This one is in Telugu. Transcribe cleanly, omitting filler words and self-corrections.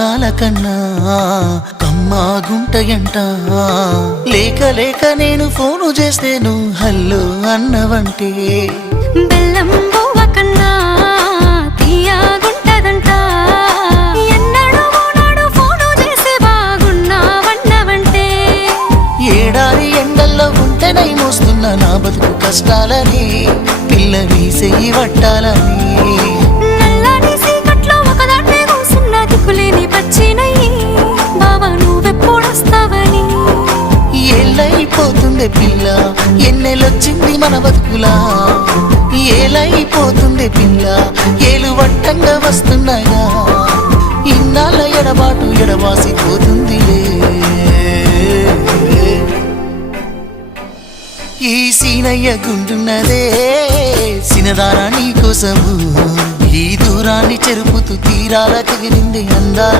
మధురాల కన్నా కమ్మా గుంటయంట లేక లేక నేను ఫోను చేస్తే నువ్వు హల్లో అన్నవంటే బెల్లం బువ్వ కన్నా తీయగుంటదంట ఎన్నడూ నాడు ఫోను చేసే బాగున్నావన్నవంటే ఏడాది ఎండల్లో ఉంటేనై మోస్తున్న నా బతుకు కష్టాలని పిల్లని చెయ్యి పట్టాలని నల్లని సీకట్లో ఒకదాన్నే కూసున్న దిక్కులేని పచ్చినయ్యి బావా నువ్వెప్పుడొస్తావని ఏళ్ళైపోతుండే పిల్ల ఎన్నెలొచ్చింది మన బతుకులా ఏలైపోతుండే పిల్ల ఏలు వట్టంగా వస్తున్నాయా ఇన్నాళ్ళ ఎడబాటు ఎడవాసిపోతుందిలే ఈ సీనయ్య గుండున్నదే సినదారా నీ కోసము ఈ దూరాన్ని చెరుపుతూ తీరాల తెగిరింది అందా